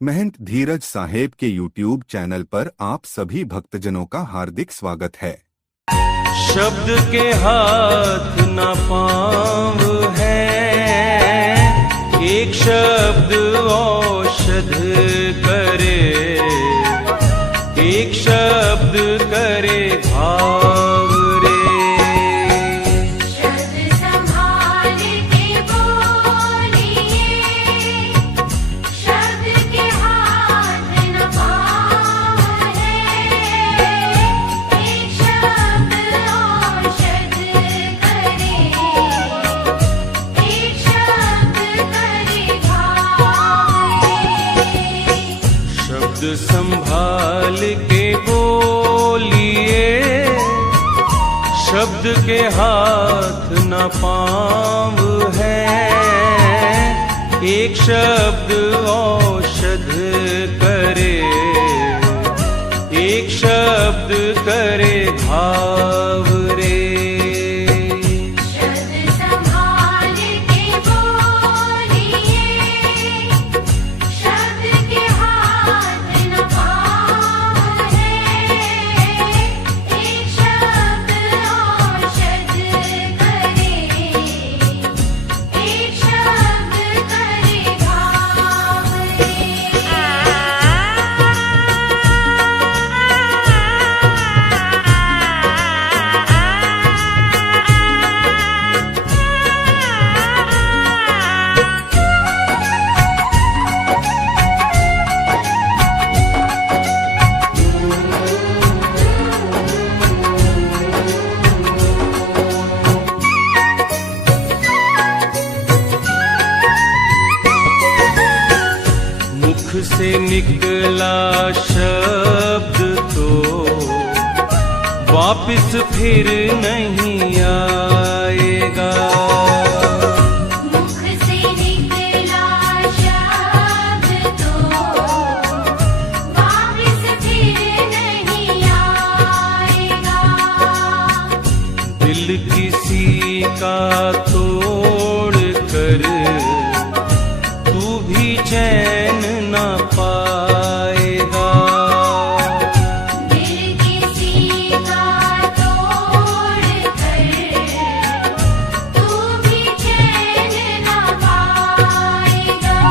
महंत धीरज साहेब के YouTube channel पर आप सभी भक्तजनों का हार्दिक स्वागत है। शब्द के हाथ न पाँव है, एक शब्द औषध करे, एक शब्द करे भाव रे। शब्द संभाल के बोलिए, शब्द के हाथ न पाँव है, एक शब्द औषध करे, एक शब्द करे भाव रे। शब्द संभाल के बोलिए, शब्द के हाथ न पाँव है, एक शब्द औषध करे, एक शब्द करे भाव रे। शब्द संभाल के बोलिए, शब्द के हाथ न पाँव है, एक शब्द औषध करे, एक शब्द करे भाव रे। मुख से निकला शब्द तो वापिस फिर नहीं आएगा। मुख से निकला शब्द तो वापिस फिर नहीं आएगा। दिल किसी का तोड़ कर तू भी चैन न पाएगा। दिल किसी का तोड़ कर तू भी चैन न पाएगा।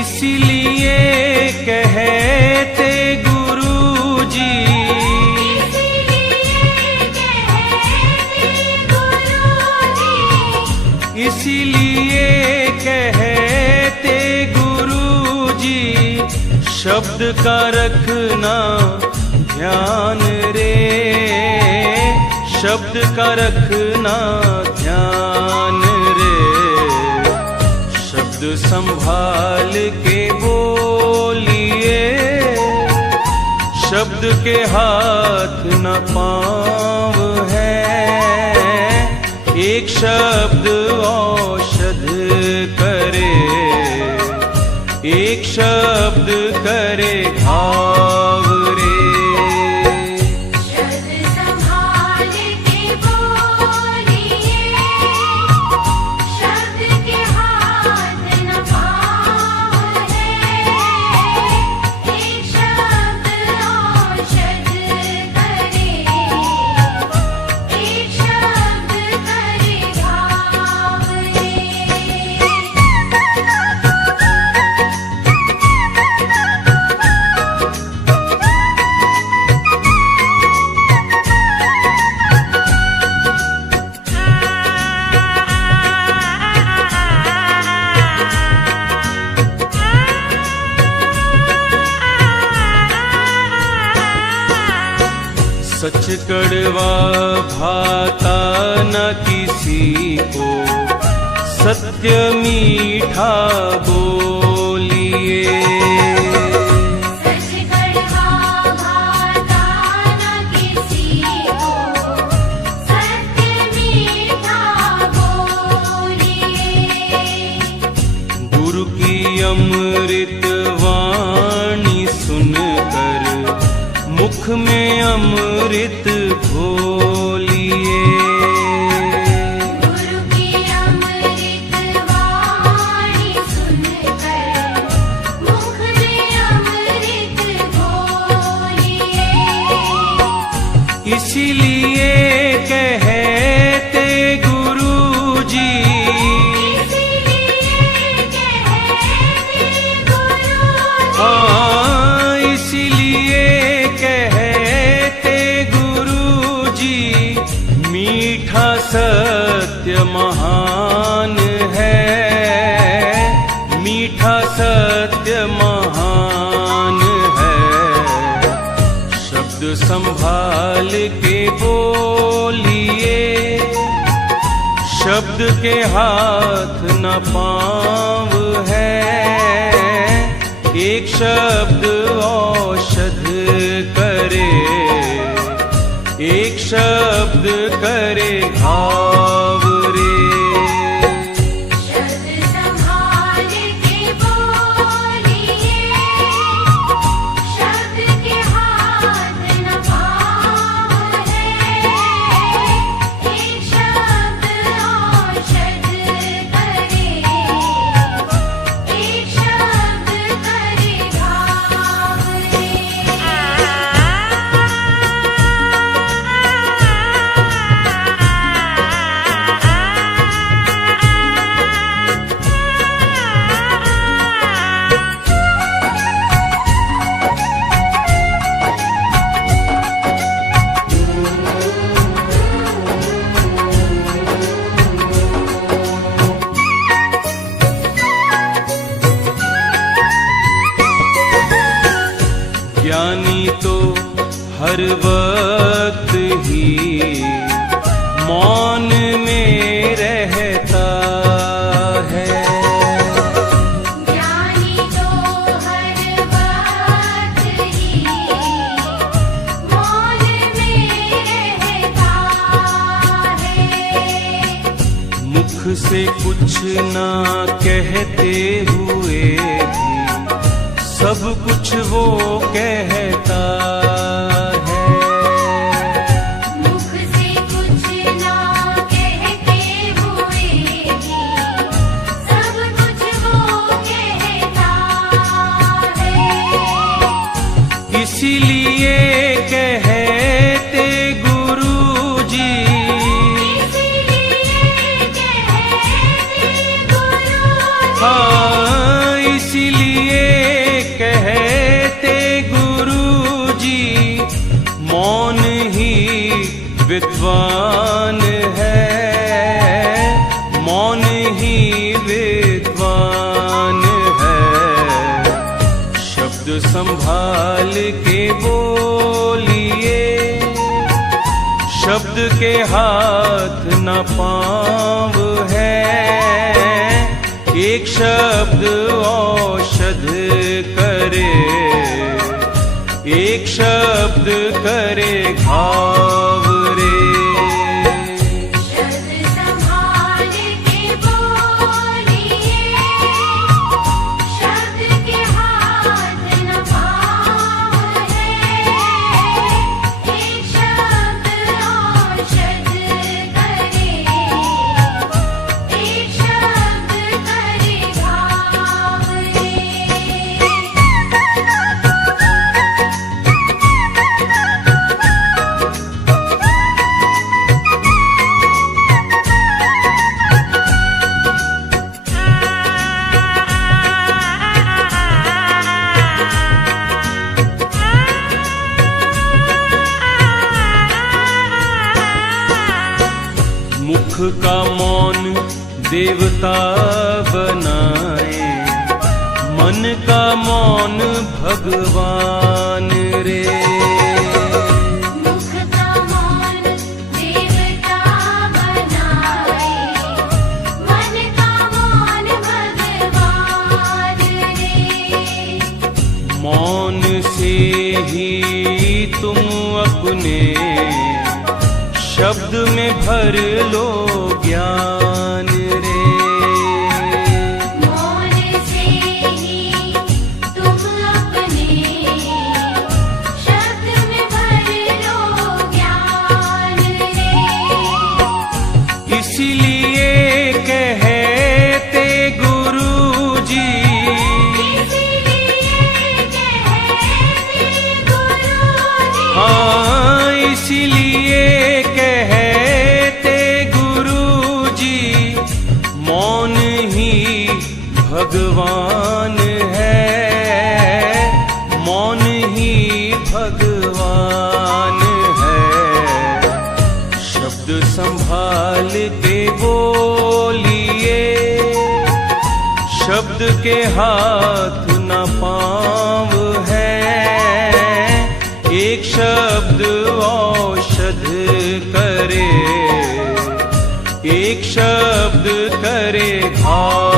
इसीलिए कहते गुरुजी, इसीलिए कहते गुरुजी, इसीलिए कहते गुरुजी, शब्द का रखना ध्यान रे, शब्द का रखना ध्यान रे। शब्द संभाल के बोलिए, शब्द के हाथ न पाँव है, एक शब्द औषध करे, एक शब्द करे घाव रे। शब्द संभाल के बोलिए, शब्द के हाथ न पाँव है, एक शब्द औषध करे, एक शब्द करे भाव रे। सच कड़वा भाता न किसी को, सत्य मीठा बोलिए। सच कड़वा भाता न किसी को, सत्य मीठा बोलिए। गुरु की अमृत वाणी सुनकर मुख में अमृत घोलिए। गुरु की अमृत वाणी सुनकर सत्य महान है। शब्द संभाल के बोलिए, शब्द के हाथ न पाँव है। एक शब्द औषध करे, एक शब्द करे घाव रे। शब्द संभाल के बोलिए, शब्द के हाथ न पाँव है। एक शब्द औषध करे, एक शब्द करे घाव रे। ज्ञानी तो हर वक्त ही मौन में रहता है। ज्ञानी तो हर वक्त ही मौन में रहता है। मुख से कुछ ना कहते हुए भी सब कुछ वो कहता है। मुख से कुछ ना कहते हुए भी सब कुछ वो कहता है। इसीलिए कहते गुरुजी, इसीलिए कहते गुरुजी, हाँ इसीलिए कहते गुरुजी, मौन ही विद्वान है। मौन ही विद्वान है। शब्द संभाल के बोलिए, शब्द के हाथ न पाँव है। एक शब्द औषध करे, एक शब्द करे घाव रे। शब्द संभाल के बोलिए, शब्द के हाथ न पाँव है। एक शब्द औषध करे, एक शब्द करे घाव रे। मुख का मौन देवता बनाए, मन का मौन भगवान रे। मुख का मौन देवता बनाए, मन का मौन भगवान रे। मौन से ही तुम अपने शब्द में भर लो ज्ञान रे। मौन से ही तुम अपने शब्द में भर लो ज्ञान रे। इसीलिए कहते गुरुजी, इसीलिए कहते गुरुजी, हाँ इसीलिए कहते गुरुजी, के हाथ न पाँव है, एक शब्द औषध करे, एक शब्द करे घाव।